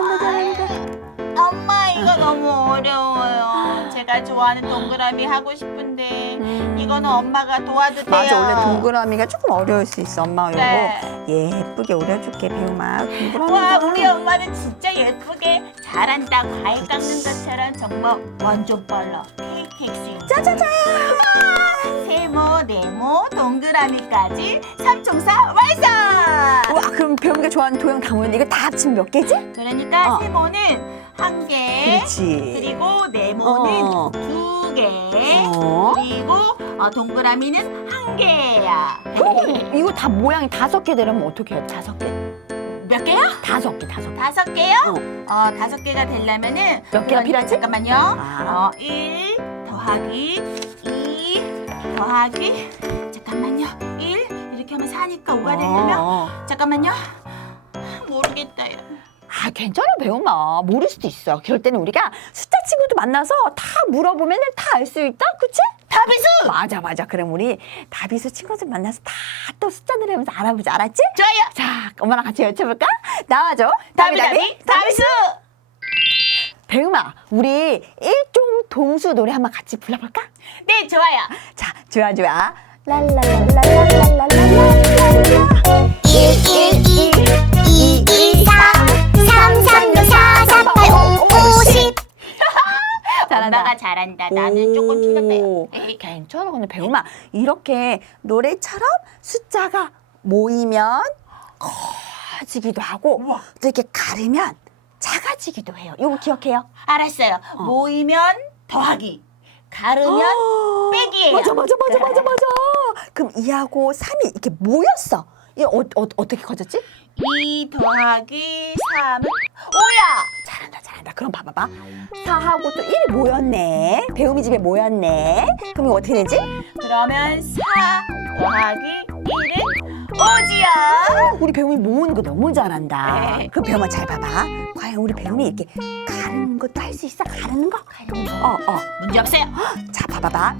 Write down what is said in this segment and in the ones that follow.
잘한다. 엄마 이거 너무 어려워요. 제가 좋아하는 동그라미 하고 싶은데 이거는 엄마가 도와도 돼요. 맞아, 원래 동그라미가 조금 어려울 수 있어. 엄마가 네. 이거 예쁘게 오려줄게, 배우마. 동그라미. 와 우리 엄마는 진짜 예쁘게 잘한다. 과일 깎는 것처럼 정말 완전 빨라. KTX. 짜자잔! 세모, 네모, 동그라미까지 삼총사 완성! 와, 그럼 배우미가 좋아하는 도형 당근 이거 다 합치면 몇 개지? 그러니까 어. 세모는 1개, 그렇지. 그리고 네모는 어. 2개, 어. 그리고 동그라미는 1개야. 그럼 이거 다 모양이 5개 되려면 어떻게 해요? 5개? 몇 개요? 5개. 5개요? 5개가 되려면은 몇 개가 필요하지? 잠깐만요. 아. 1 더하기 2 더하기 잠깐만요. 1 이렇게 하면 4니까 5가 되려면 잠깐만요. 모르겠다. 아, 괜찮아, 배우마. 모를 수도 있어. 그럴 때는 우리가 숫자 친구도 만나서 다 물어보면 다 알 수 있다, 그치? 다비수! 맞아. 그럼 우리 다비수 친구들 만나서 다 또 숫자 늘으면서 알아보자, 알았지? 좋아요. 자, 엄마랑 같이 외쳐볼까? 나와줘. 다비다비 다비수! 배우마, 우리 일종 동수 노래 한번 같이 불러볼까? 네, 좋아요. 자, 좋아. 랄랄랄랄랄랄랄랄랄라 1, 1, 2, 2, 3, 3, 3, 6, 4, 4, 8, 5, 50. 엄마가 잘한다. 나는 조금 틀렸대요. 오, 괜찮아. 근데 배우마, 이렇게 노래처럼 숫자가 모이면 커지기도 하고 또 이렇게 가르면 작아지기도 해요. 이거 기억해요? 알았어요. 모이면 더하기, 가르면 빼기예요. 맞아. 그럼 2하고 3이 이렇게 모였어. 이게 어떻게 커졌지? 2 더하기 3은 5야. 잘한다. 그럼 봐봐봐. 4하고 또 1이 모였네. 배우미 집에 모였네. 그럼 이거 어떻게 되지? 그러면 4 더하기 1은 5지요. 우리 배우미 모으는 거 너무 잘한다. 네. 그럼 배우마 잘 봐봐. 과연 우리 배우미 이렇게 가르는 것도 할 수 있어? 가르는 거? 문제 없어요. 자, 봐봐봐.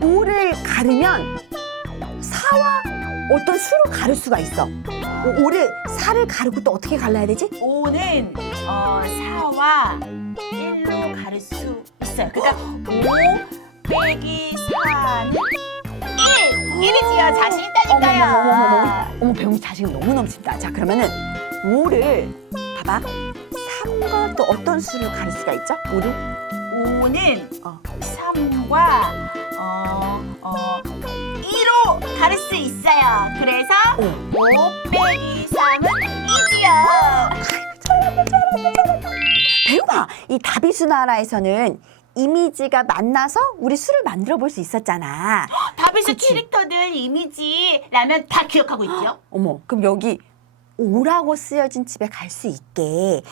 5를 가르면 4와 어떤 수로 가를 수가 있어. 5를 4를 가르고 또 어떻게 갈라야 되지? 5는 4와 1로 가를 수 있어요. 그러니까 5 빼기 4는 1! 1이지요. 자신 있다니까요. 어머, 배우미 자신감 너무 넘친다. 자, 그러면은 5를 봐봐. 3과 또 어떤 수를 가를 수가 있죠? 5를? 5는 어. 3과 2로 가를 수 있어요. 그래서 5 빼기 3은 2지요. 배우봐, 이 다비수 나라에서는 이미지가 만나서 우리 수를 만들어 볼 수 있었잖아. 다비스 그치? 캐릭터들 이미지라면 다 기억하고 있죠? 어머, 그럼 여기 5라고 쓰여진 집에 갈 수 있게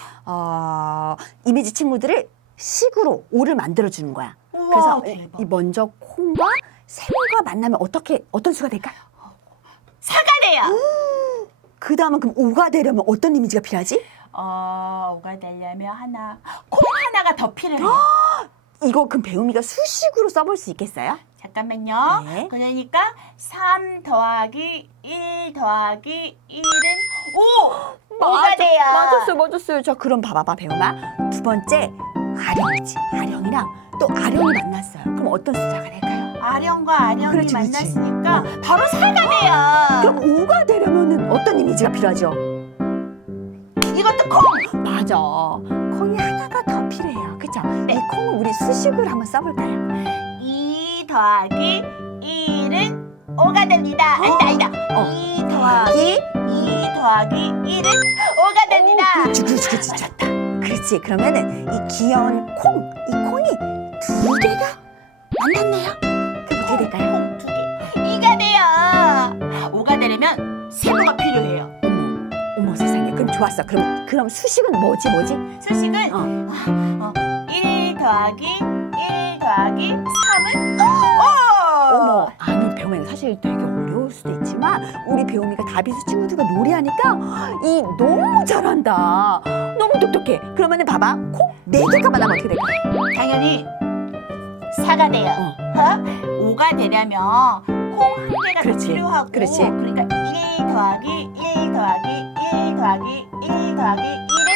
이미지 친구들을 식으로 5를 만들어 주는 거야. 우와, 그래서 대박. 이 먼저 콩과 세모가 만나면 어떤 수가 될까? 4가 돼요. 그 다음은 그럼 5가 되려면 어떤 이미지가 필요하지? 5가 되려면 콩 하나가 더 필요해요. 이거 그럼 배우미가 수식으로 써볼 수 있겠어요? 잠깐만요. 네. 그러니까 3 더하기 1 더하기 1은 5가 돼요. 맞았어요. 자, 그럼 봐봐봐, 배우마. 두 번째, 아령이지. 아령이랑 또 아령이 만났어요. 그럼 어떤 숫자가 될까요? 아령과 아령이 그렇지. 만났으니까 바로 4가 돼요. 그럼 5가 되려면 어떤 이미지가 필요하죠? 이것도 콩! 맞아. 콩이 하나가 더 필요해요. 그쵸? 네. 이 콩을 우리 수식으로 한번 써볼까요? 2 더하기 1은 5가 됩니다. 아니다. 2 더하기 2 더하기 1은 5가 됩니다. 그렇지. 좋다. 그렇지. 그러면은 이 귀여운 콩, 이 콩이 두 개가 만났네요. 그럼 어떻게 될까요? 콩 2개. 2가 돼요. 5가 되려면 세모가 필요해요. 어머 세상에. 그럼 좋았어. 그럼 수식은 뭐지? 수식은 1 더하기 1 더하기 3은 5! 어머, 아니 배우미는 사실 되게 어려울 수도 있지만 우리 배우미가 다비수 친구들과 노래하니까 너무 잘한다. 너무 똑똑해. 그러면은 봐봐, 콩 4개가 만나면 어떻게 될까? 당연히 4가 돼요. 5가 되려면 콩 1개가 더 그렇지. 필요하고 그렇지. 그러니까 1 더하기 1 더하기 1 더하기 1 더하기 1은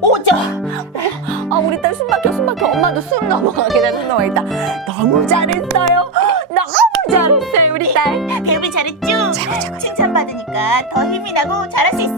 5점. 아, 우리 딸 숨 막혀. 엄마도 숨 넘어가게 돼. 숨 넘어가겠다. 너무 잘했어요. 너무 잘했어요, 우리 딸. 배우미 잘했죠? 칭찬받으니까 더 힘이 나고 잘할 수 있어요.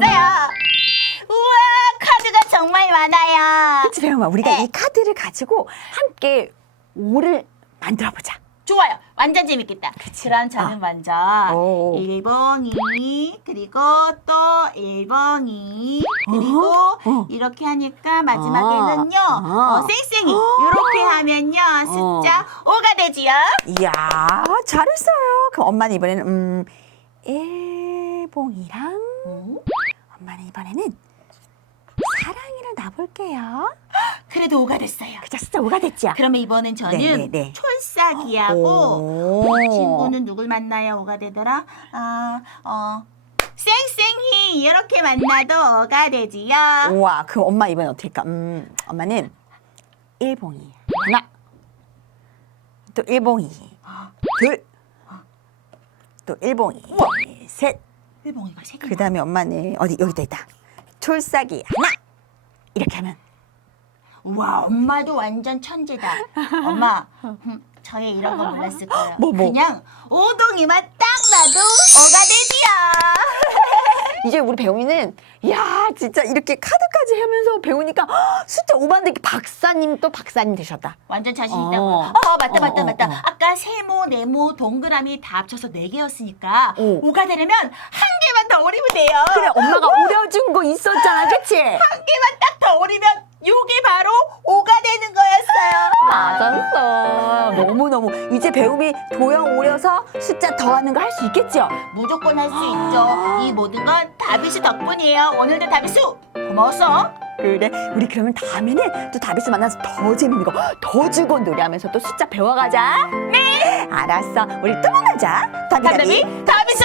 우와, 카드가 정말 많아요. 그치, 배우마. 우리가 네. 이 카드를 가지고 함께 5를 만들어보자. 좋아요. 완전 재밌겠다. 그럼 저는 먼저 오. 1봉이 그리고 또 1봉이 그리고 이렇게 하니까 마지막에는요 쌩쌩이 이렇게 하면요 숫자 5가 되지요. 이야, 잘했어요. 그럼 엄마는 이번에는 1봉이랑 엄마는 이번에는 사랑이를 놔볼게요. 그래도 5가 됐어요. 그죠, 숫자 5가 됐죠? 그러면 이번엔 저는 네. 촐싹이하고 오. 친구는 누굴 만나야 5가 되더라? 쌩쌩이 이렇게 만나도 5가 되지요. 우와, 그럼 엄마 이번엔 어떻게 할까? 엄마는 1봉이 하나, 또 1봉이 둘, 또 1봉이 셋. 1봉이가 3개. 그 다음에 엄마는 어디 여기다 있다. 촐싹이 하나. 이렇게 하면 우와, 엄마도 완전 천재다. 엄마, 저의 이런 거 몰랐을 거예요. 뭐? 그냥 오동이만 딱 놔도 5가 되지요. 이제 우리 배우미는 야 진짜 이렇게 카드까지 하면서 배우니까 숫자 5반대 박사님 또 박사님 되셨다. 완전 자신 있다고. 어. 맞다. 아까 세모, 네모, 동그라미 다 합쳐서 4개였으니까 오. 5가 되려면 한 개만 더 오리면 돼요. 그래 엄마가 오려준 거 있었잖아, 그치? 한 개만 딱 더 오리면 요게 바로 5가 되는 거였어요. 맞았어. 너무너무 이제 배우미 도형 오려서 숫자 더하는 거 할 수 있겠죠? 무조건 할 수 있죠. 이 모든 건 다비수 덕분이에요. 오늘도 다비수 고마웠어. 그래 우리 그러면 다음에는 또 다비스 만나서 더 재밌는 거 더 즐거운 노래하면서 또 숫자 배워가자. 네 알았어. 우리 또 만나자. 다비다비 다비수.